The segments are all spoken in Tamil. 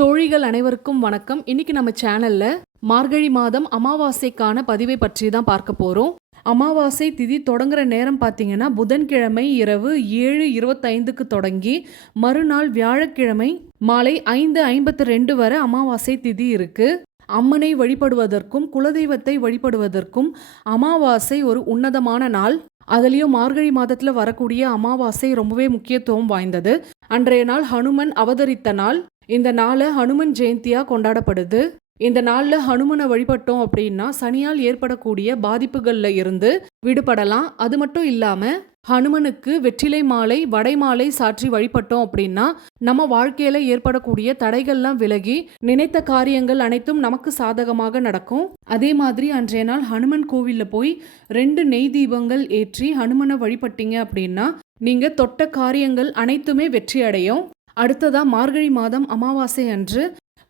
தோழிகள் அனைவருக்கும் வணக்கம். இன்னைக்கு நம்ம சேனல்ல மார்கழி மாதம் அமாவாசைக்கான பதிவை பற்றி தான் பார்க்க போறோம். அமாவாசை திதி தொடங்குற நேரம் பார்த்தீங்கன்னா புதன்கிழமை இரவு ஏழு இருபத்தைந்துக்கு தொடங்கி மறுநாள் வியாழக்கிழமை மாலை ஐந்து ஐம்பத்து ரெண்டு வரை அமாவாசை திதி இருக்கு. அம்மனை வழிபடுவதற்கும் குலதெய்வத்தை வழிபடுவதற்கும் அமாவாசை ஒரு உன்னதமான நாள். அதுலேயும் மார்கழி மாதத்தில் வரக்கூடிய அமாவாசை ரொம்பவே முக்கியத்துவம் வாய்ந்தது. அன்றைய நாள் ஹனுமன் அவதரித்த நாள். இந்த நாளை ஹனுமன் ஜெயந்தியாக கொண்டாடப்படுது. இந்த நாளில் ஹனுமனை வழிபட்டோம் அப்படின்னா சனியால் ஏற்படக்கூடிய பாதிப்புகளில் இருந்து விடுபடலாம். அது மட்டும் இல்லாமல் ஹனுமனுக்கு வெற்றிலை மாலை வடை மாலை சாற்றி வழிபட்டோம் அப்படின்னா நம்ம வாழ்க்கையில ஏற்படக்கூடிய தடைகள்லாம் விலகி நினைத்த காரியங்கள் அனைத்தும் நமக்கு சாதகமாக நடக்கும். அதே மாதிரி அன்றைய நாள் ஹனுமன் கோவிலில் போய் ரெண்டு நெய் தீபங்கள் ஏற்றி ஹனுமனை வழிபட்டீங்க அப்படின்னா நீங்க தொட்ட காரியங்கள் அனைத்துமே வெற்றி அடையும். அடுத்ததா மார்கழி மாதம் அமாவாசை அன்று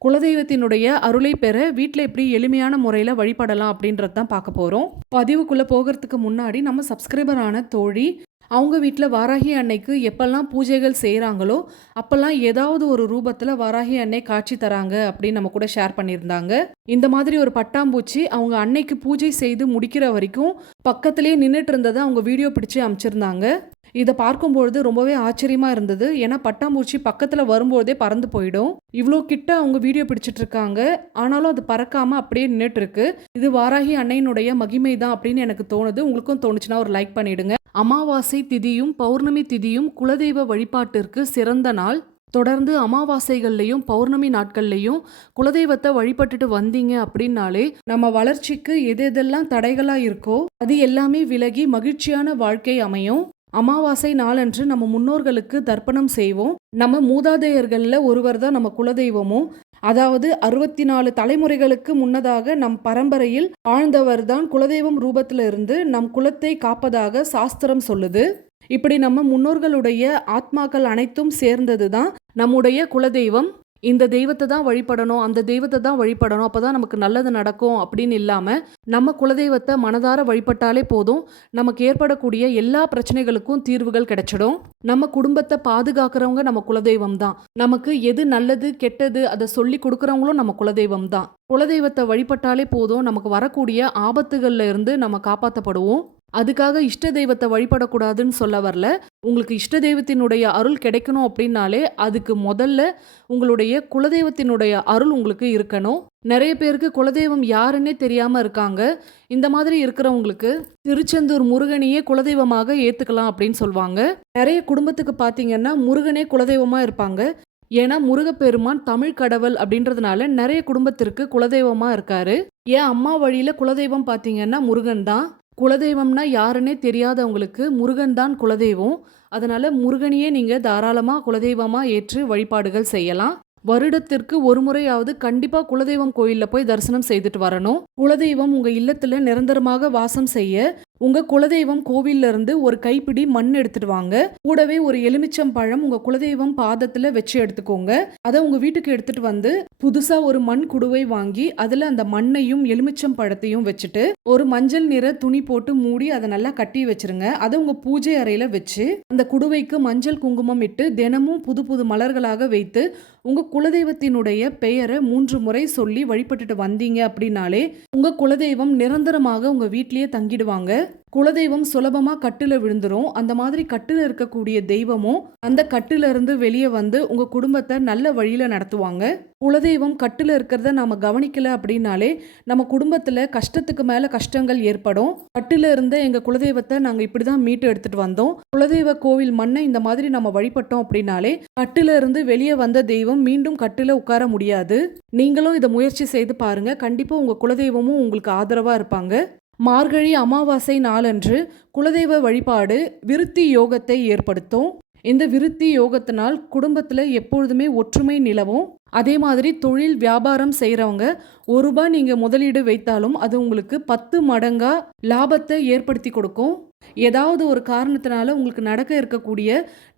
குலதெய்வத்தினுடைய அருளை பெற வீட்டில் எப்படி எளிமையான முறையில் வழிபடலாம் அப்படின்றது தான் பார்க்க போகிறோம் பதிவுக்குள்ளே போகிறதுக்கு முன்னாடி நம்ம சப்ஸ்கிரைபரான தோழி அவங்க வீட்டில் வாராகி அன்னைக்கு எப்பெல்லாம் பூஜைகள் செய்கிறாங்களோ அப்போல்லாம் ஏதாவது ஒரு ரூபத்தில் வாராகி அன்னை காட்சி தராங்க அப்படின்னு நம்ம கூட ஷேர் பண்ணியிருந்தாங்க. இந்த மாதிரி ஒரு பட்டாம்பூச்சி அவங்க அன்னைக்கு பூஜை செய்து முடிக்கிற வரைக்கும் பக்கத்திலே நின்றுட்டு இருந்ததை அவங்க வீடியோ பிடிச்சி அமைச்சிருந்தாங்க. இதை பார்க்கும்பொழுது ரொம்பவே ஆச்சரியமாக இருந்தது. ஏன்னா பட்டாம்பூச்சி பக்கத்தில் வரும்போதே பறந்து போயிடும். இவ்வளோ கிட்ட அவங்க வீடியோ பிடிச்சிட்டு இருக்காங்க. ஆனாலும் அது பறக்காமல் அப்படியே நின்றுட்டு இருக்கு இது வாராகி அன்னையினுடைய மகிமை தான் அப்படின்னு எனக்கு தோணுது. உங்களுக்கும் தோணுச்சுன்னா ஒரு லைக் பண்ணிடுங்க. அமாவாசை திதியும் பௌர்ணமி திதியும் குலதெய்வ வழிபாட்டிற்கு சிறந்த நாள். தொடர்ந்து அமாவாசைகள்லையும் பௌர்ணமி நாட்கள்லையும் குலதெய்வத்தை வழிபட்டுட்டு வந்தீங்க அப்படின்னாலே நம்ம வளர்ச்சிக்கு எது எதெல்லாம் தடைகளாக இருக்கோ அது எல்லாமே விலகி மகிழ்ச்சியான வாழ்க்கை அமையும். அமாவாசை நாளன்று நம்ம முன்னோர்களுக்கு தர்ப்பணம் செய்வோம். நம்ம மூதாதையர்களில் ஒருவர் தான் நம்ம குலதெய்வமும் அதாவது அறுபத்தி நாலு தலைமுறைகளுக்கு முன்னதாக நம் பரம்பரையில் ஆழ்ந்தவர் தான் குலதெய்வம் ரூபத்தில் இருந்து நம் குலத்தை காப்பதாக சாஸ்திரம் சொல்லுது. இப்படி நம்ம முன்னோர்களுடைய ஆத்மாக்கள் அனைத்தும் சேர்ந்தது தான் நம்முடைய குலதெய்வம். இந்த தெய்வத்தை தான் வழிபடணும் அந்த தெய்வத்தை தான் வழிபடணும் அப்போதான் நமக்கு நல்லது நடக்கும் அப்படின்னு இல்லாமல் நம்ம குலதெய்வத்தை மனதார வழிபட்டாலே போதும். நமக்கு ஏற்படக்கூடிய எல்லா பிரச்சனைகளுக்கும் தீர்வுகள் கிடைச்சிடும். நம்ம குடும்பத்தை பாதுகாக்கிறவங்க நம்ம குலதெய்வம் தான். நமக்கு எது நல்லது கெட்டது அதை சொல்லி கொடுக்குறவங்களும் நம்ம குலதெய்வம் தான். குலதெய்வத்தை வழிபட்டாலே போதும். நமக்கு வரக்கூடிய ஆபத்துகள்ல இருந்து நம்ம காப்பாற்றப்படுவோம் அதுக்காக இஷ்ட தெய்வத்தை வழிபடக்கூடாதுன்னு சொல்ல வரல. உங்களுக்கு இஷ்ட தெய்வத்தினுடைய அருள் கிடைக்கணும் அப்படின்னாலே அதுக்கு முதல்ல உங்களுடைய குலதெய்வத்தினுடைய அருள் உங்களுக்கு இருக்கணும். நிறைய பேருக்கு குலதெய்வம் யாருன்னே தெரியாம இருக்காங்க. இந்த மாதிரி இருக்கிறவங்களுக்கு திருச்செந்தூர் முருகனையே குலதெய்வமாக ஏத்துக்கலாம் அப்படின்னு சொல்லுவாங்க நிறைய குடும்பத்துக்கு பார்த்தீங்கன்னா முருகனே குலதெய்வமா இருப்பாங்க. ஏன்னா முருகப்பெருமான் தமிழ் கடவுள் அப்படின்றதுனால நிறைய குடும்பத்திற்கு குலதெய்வமா இருக்காரு. ஏன் அம்மா வழியில குலதெய்வம் பார்த்தீங்கன்னா முருகன் தான். குலதெய்வம்னா யாருன்னே தெரியாதவங்களுக்கு முருகன் தான் குலதெய்வம். அதனால் முருகனையே நீங்கள் தாராளமாக குலதெய்வமாக ஏற்று வழிபாடுகள் செய்யலாம். வருடத்திற்கு ஒரு முறையாவது கண்டிப்பா குலதெய்வம் கோயில்ல போய் தரிசனம் செய்துட்டு வரணும். குலதெய்வம் உங்க இல்லத்துல நிரந்தரமாக வாசம் செய்ய உங்க குலதெய்வம் கோவில்ல இருந்து ஒரு கைப்பிடி மண் எடுத்துட்டு வாங்க. கூடவே ஒரு எலுமிச்சம் பழம் உங்க குலதெய்வம் பாதத்துல வச்சு எடுத்துக்கோங்க. அதை உங்க வீட்டுக்கு எடுத்துட்டு வந்து புதுசா ஒரு மண் குடுவை வாங்கி அதுல அந்த மண்ணையும் எலுமிச்சம் பழத்தையும் வச்சுட்டு ஒரு மஞ்சள் நிற துணி போட்டு மூடி அதை நல்லா கட்டி வச்சிருங்க. அதை உங்க பூஜை அறையில வச்சு அந்த குடுவைக்கு மஞ்சள் குங்குமம் இட்டு தினமும் புது புது மலர்களாக வைத்து உங்கள் குலதெய்வத்தினுடைய பெயரை மூன்று முறை சொல்லி வழிபட்டுட்டு வந்தீங்க அப்படின்னாலே உங்கள் குலதெய்வம் நிரந்தரமாக உங்கள் வீட்லேயே தங்கிடுவாங்க. குலதெய்வம் சுலபமாக கட்டில் விழுந்துரும். அந்த மாதிரி கட்டில் இருக்கக்கூடிய தெய்வமும் அந்த கட்டிலிருந்து வெளியே வந்து உங்க குடும்பத்தை நல்ல வழியில் நடத்துவாங்க. குலதெய்வம் கட்டில் இருக்கிறத நாம கவனிக்கல அப்படின்னாலே நம்ம குடும்பத்தில் கஷ்டத்துக்கு மேல கஷ்டங்கள் ஏற்படும். கட்டில இருந்த எங்க குலதெய்வத்தை இப்படி தான் மீட்டு எடுத்துட்டு வந்தோம். குலதெய்வ கோவில் மண்ணை இந்த மாதிரி நம்ம வழிபட்டோம் அப்படின்னாலே கட்டில இருந்து வெளியே வந்த தெய்வம் மீண்டும் கட்டில உட்கார முடியாது. நீங்களும் இதை முயற்சி செய்து பாருங்க. கண்டிப்பா உங்க குலதெய்வமும் உங்களுக்கு ஆதரவா இருப்பாங்க. மார்கழி அமாவாசை நாளன்று குலதெய்வ வழிபாடு விருத்தி யோகத்தை ஏற்படுத்தும். இந்த விருத்தி யோகத்தினால் குடும்பத்தில் எப்பொழுதுமே ஒற்றுமை நிலவும். அதே மாதிரி தொழில் வியாபாரம் செய்கிறவங்க ஒரு ரூபாய் நீங்கள் முதலீடு வைத்தாலும் அது உங்களுக்கு பத்து மடங்காக லாபத்தை ஏற்படுத்தி கொடுக்கும். ஏதாவது ஒரு காரணத்தினால உங்களுக்கு நடக்க இருக்கக்கூடிய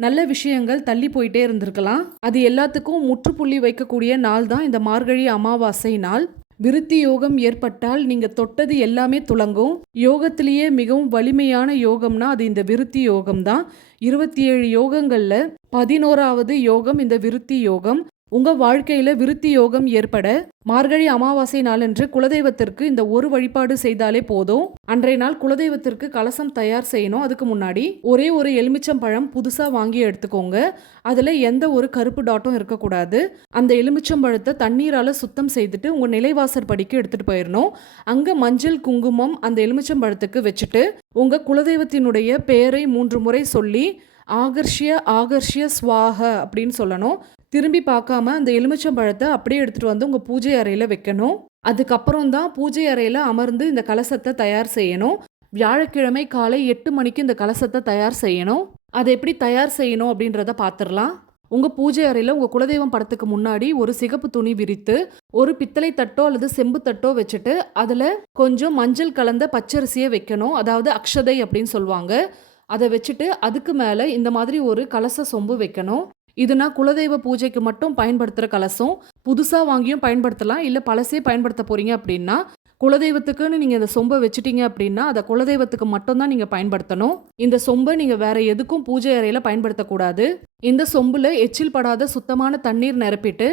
நல்ல விஷயங்கள் தள்ளி போயிட்டே இருந்திருக்கலாம். அது எல்லாத்துக்கும் முற்றுப்புள்ளி வைக்கக்கூடிய நாள் தான் இந்த மார்கழி அமாவாசை நாள். விருத்தி யோகம் ஏற்பட்டால் நீங்க தொட்டது எல்லாமே துலங்கும். யோகத்திலேயே மிகவும் வலிமையான யோகம்னா அது இந்த விருத்தி யோகம் தான் இருபத்தி ஏழு யோகங்கள்ல பதினோராவது யோகம் இந்த விருத்தி யோகம். உங்க வாழ்க்கையில விருத்தி யோகம் ஏற்பட மார்கழி அமாவாசை நாளன்று குலதெய்வத்திற்கு இந்த ஒரு வழிபாடு செய்தாலே போதும். அன்றைய நாள் குலதெய்வத்திற்கு கலசம் தயார் செய்யணும். அதுக்கு முன்னாடி ஒரே ஒரு எலுமிச்சம் பழம் புதுசா வாங்கி எடுத்துக்கோங்க. அதுல எந்த ஒரு கருப்பு டாட்டும் இருக்கக்கூடாது. அந்த எலுமிச்சம் பழத்தை தண்ணீரால சுத்தம் செய்துட்டு உங்க நிலைவாசற்படிக்கு படிக்கு எடுத்துட்டு போயிடணும் அங்க மஞ்சள் குங்குமம் அந்த எலுமிச்சம் பழத்துக்கு வச்சுட்டு உங்க குலதெய்வத்தினுடைய பெயரை மூன்று முறை சொல்லி ஆகர்ஷிய ஆகர்ஷிய ஸ்வாக அப்படின்னு சொல்லணும். திரும்பி பார்க்காம அந்த எலுமிச்சம் பழத்தை அப்படியே எடுத்துகிட்டு வந்து உங்கள் பூஜை அறையில் வைக்கணும். அதுக்கப்புறம் தான் பூஜை அறையில் அமர்ந்து இந்த கலசத்தை தயார் செய்யணும். வியாழக்கிழமை காலை எட்டு மணிக்கு இந்த கலசத்தை தயார் செய்யணும். அதை எப்படி தயார் செய்யணும் அப்படின்றத பார்த்துடலாம் உங்கள் பூஜை அறையில் உங்கள் குலதெய்வம் படத்துக்கு முன்னாடி ஒரு சிகப்பு துணி விரித்து ஒரு பித்தளை தட்டோ அல்லது செம்பு தட்டோ வச்சுட்டு அதில் கொஞ்சம் மஞ்சள் கலந்த பச்சரிசியை வைக்கணும். அதாவது அக்ஷதை அப்படின்னு சொல்லுவாங்க. அதை வச்சுட்டு அதுக்கு மேலே இந்த மாதிரி ஒரு கலச சொம்பு வைக்கணும். இதுனா குலதெய்வ பூஜைக்கு மட்டும் பயன்படுத்துகிற கலசம் புதுசாக வாங்கியும் பயன்படுத்தலாம். இல்லை பழசே பயன்படுத்த போகிறீங்க அப்படின்னா குலதெய்வத்துக்குன்னு நீங்கள் இந்த சொம்பை வச்சுட்டீங்க அப்படின்னா அதை குலதெய்வத்துக்கு மட்டும்தான் நீங்கள் பயன்படுத்தணும். இந்த சொம்பை நீங்கள் வேற எதுக்கும் பூஜை அறையில் பயன்படுத்தக்கூடாது இந்த சொம்புல எச்சில் படாத சுத்தமான தண்ணீர் நிரப்பிட்டு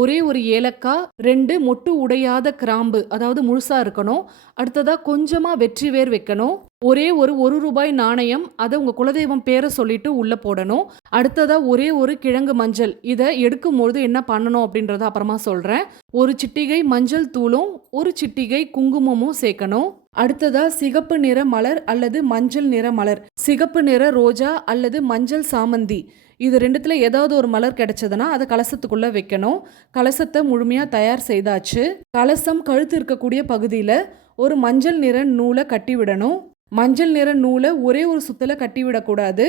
ஒரே ஒரு ஏலக்காய் ரெண்டு மொட்டு உடையாத கிராம்பு அதாவது முழுசா இருக்கணும். அடுத்ததா கொஞ்சமா வெற்றி வேர் வைக்கணும். ஒரே ஒரு ஒரு ரூபாய் நாணயம் அதை உங்க குலதெய்வம் பேரை சொல்லிட்டு உள்ள போடணும். அடுத்ததா ஒரே ஒரு கிழங்கு மஞ்சள் இதை எடுக்கும்பொழுது என்ன பண்ணணும் அப்படின்றத அப்புறமா சொல்றேன். ஒரு சிட்டிகை மஞ்சள் தூளும் ஒரு சிட்டிகை குங்குமமும் சேர்க்கணும். அடுத்ததா சிகப்பு நிற மலர் அல்லது மஞ்சள் நிற மலர் சிகப்பு நிற ரோஜா அல்லது மஞ்சள் சாமந்தி. இது ரெண்டுத்தில் ஏதாவது ஒரு மலர் கிடைச்சதுன்னா அதை கலசத்துக்குள்ளே வைக்கணும். கலசத்தை முழுமையாக தயார் செய்தாச்சு. கலசம் கழுத்து இருக்கக்கூடிய பகுதியில் ஒரு மஞ்சள் நிற நூலை கட்டி விடணும். மஞ்சள் நிற நூலை ஒரே ஒரு சுத்தில் கட்டி விடக்கூடாது.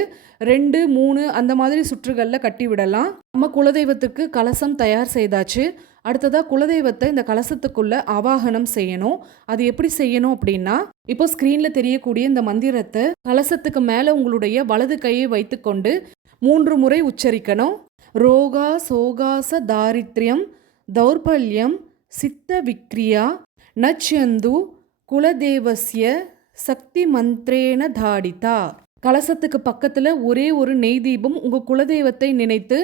ரெண்டு மூணு அந்த மாதிரி சுற்றுகளில் கட்டி விடலாம். நம்ம குலதெய்வத்துக்கு கலசம் தயார் செய்தாச்சு. அடுத்ததாக குலதெய்வத்தை இந்த கலசத்துக்குள்ள ஆவாகனம் செய்யணும். அது எப்படி செய்யணும் அப்படின்னா இப்போ ஸ்க்ரீனில் தெரியக்கூடிய இந்த மந்திரத்தை கலசத்துக்கு மேலே உங்களுடைய வலது கையை வைத்துக்கொண்டு மூன்று முறை உச்சரிக்கணும். ரோகா சோகாச தாரித்ரியம் தௌர்பல்யம் சித்த விக்ரியா நச்சந்து குலதேவசிய சக்தி மந்திரேன தாடிதா. கலசத்துக்கு பக்கத்தில் ஒரே ஒரு நெய் தீபம் உங்கள் குலதெய்வத்தை நினைத்து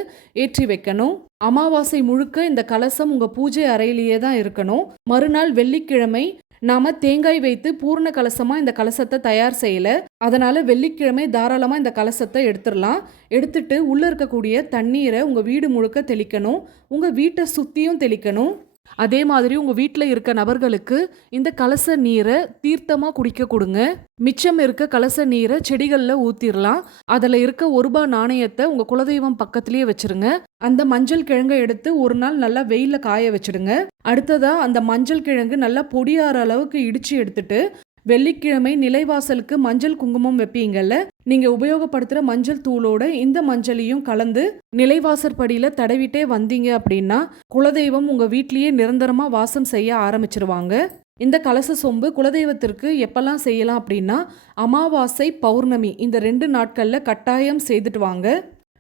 ஏற்றி வைக்கணும். அமாவாசை முழுக்க இந்த கலசம் உங்கள் பூஜை அறையிலேயே தான் இருக்கணும். மறுநாள் வெள்ளிக்கிழமை நாம தேங்காய் வைத்து பூர்ண கலசமா இந்த கலசத்தை தயார் செய்யல. அதனால வெள்ளிக்கிழமை தாராளமா இந்த கலசத்தை எடுத்துடலாம். எடுத்துட்டு உள்ள இருக்கக்கூடிய தண்ணீரை உங்க வீடு முழுக்க தெளிக்கணும். உங்க வீட்டை சுத்தியும் தெளிக்கணும். அதே மாதிரி உங்க வீட்டில் இருக்க நபர்களுக்கு இந்த கலச நீரை தீர்த்தமா குடிக்க கொடுங்க. மிச்சம் இருக்க கலச நீரை செடிகளில் ஊற்றிடலாம் அதில் இருக்க ஒரு ரூபாய் நாணயத்தை உங்க குலதெய்வம் பக்கத்திலேயே வச்சிருங்க. அந்த மஞ்சள் கிழங்கை எடுத்து ஒரு நாள் நல்லா வெயில காய வச்சிடுங்க. அடுத்ததா அந்த மஞ்சள் கிழங்கு நல்லா பொடியாற அளவுக்கு இடிச்சு எடுத்துட்டு வெள்ளிக்கிழமை நிலைவாசலுக்கு மஞ்சள் குங்குமம் வைப்பீங்கல்ல? நீங்க உபயோகப்படுத்துற மஞ்சள் தூளோட இந்த மஞ்சளையும் கலந்து நிலைவாசற்படியில தடவிட்டே வந்தீங்க அப்படின்னா குலதெய்வம் உங்க வீட்லயே நிரந்தரமா வாசம் செய்ய ஆரம்பிச்சிருவாங்க. இந்த கலச சொம்பு குலதெய்வத்திற்கு எப்பெல்லாம் செய்யலாம் அப்படின்னா அமாவாசை பௌர்ணமி இந்த ரெண்டு நாட்கள்ல கட்டாயம் செய்துட்டு வாங்க.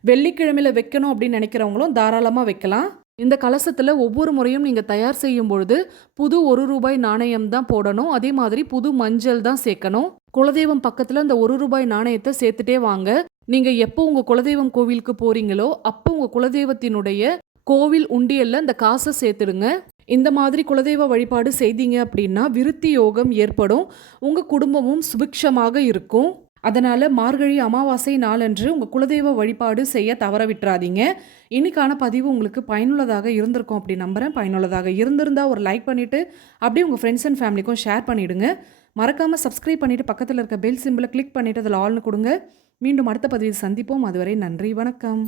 வெள்ளிக்கிழமையில வைக்கணும் அப்படின்னு நினைக்கிறவங்களும் தாராளமா வைக்கலாம். இந்த கலசத்தில் ஒவ்வொரு முறையும் நீங்கள் தயார் செய்யும் பொழுது புது ஒரு ரூபாய் நாணயம் தான் போடணும். அதே மாதிரி புது மஞ்சள் தான் சேர்க்கணும். குலதெய்வம் பக்கத்தில் அந்த ஒரு ரூபாய் நாணயத்தை சேர்த்துட்டே வாங்க. நீங்கள் எப்போ உங்கள் குலதெய்வம் கோவிலுக்கு போறீங்களோ அப்போ உங்கள் குலதெய்வத்தினுடைய கோவில் உண்டியல்ல அந்த காசை சேர்த்துடுங்க. இந்த மாதிரி குலதெய்வ வழிபாடு செய்தீங்க அப்படின்னா விருத்தி யோகம் ஏற்படும். உங்கள் குடும்பமும் சுபிக்ஷமாக இருக்கும். அதனால் மார்கழி அமாவாசை நாளன்று உங்கள் குலதெய்வ வழிபாடு செய்ய தவற விட்டுறாதீங்க இன்னைக்கான பதிவு உங்களுக்கு பயனுள்ளதாக இருந்திருக்கும் அப்படி நம்புகிறேன் பயனுள்ளதாக இருந்திருந்தால் ஒரு லைக் பண்ணிவிட்டு அப்படியே உங்கள் ஃப்ரெண்ட்ஸ் அண்ட் ஃபேமிலிக்கும் ஷேர் பண்ணிவிடுங்க மறக்காமல் சப்ஸ்கிரைப் பண்ணிவிட்டு பக்கத்தில் இருக்க பெல் சிம்பிளை கிளிக் பண்ணிவிட்டு அதில் ஆள்னு கொடுங்க. மீண்டும் அடுத்த பதிவில் சந்திப்போம். அதுவரை நன்றி வணக்கம்.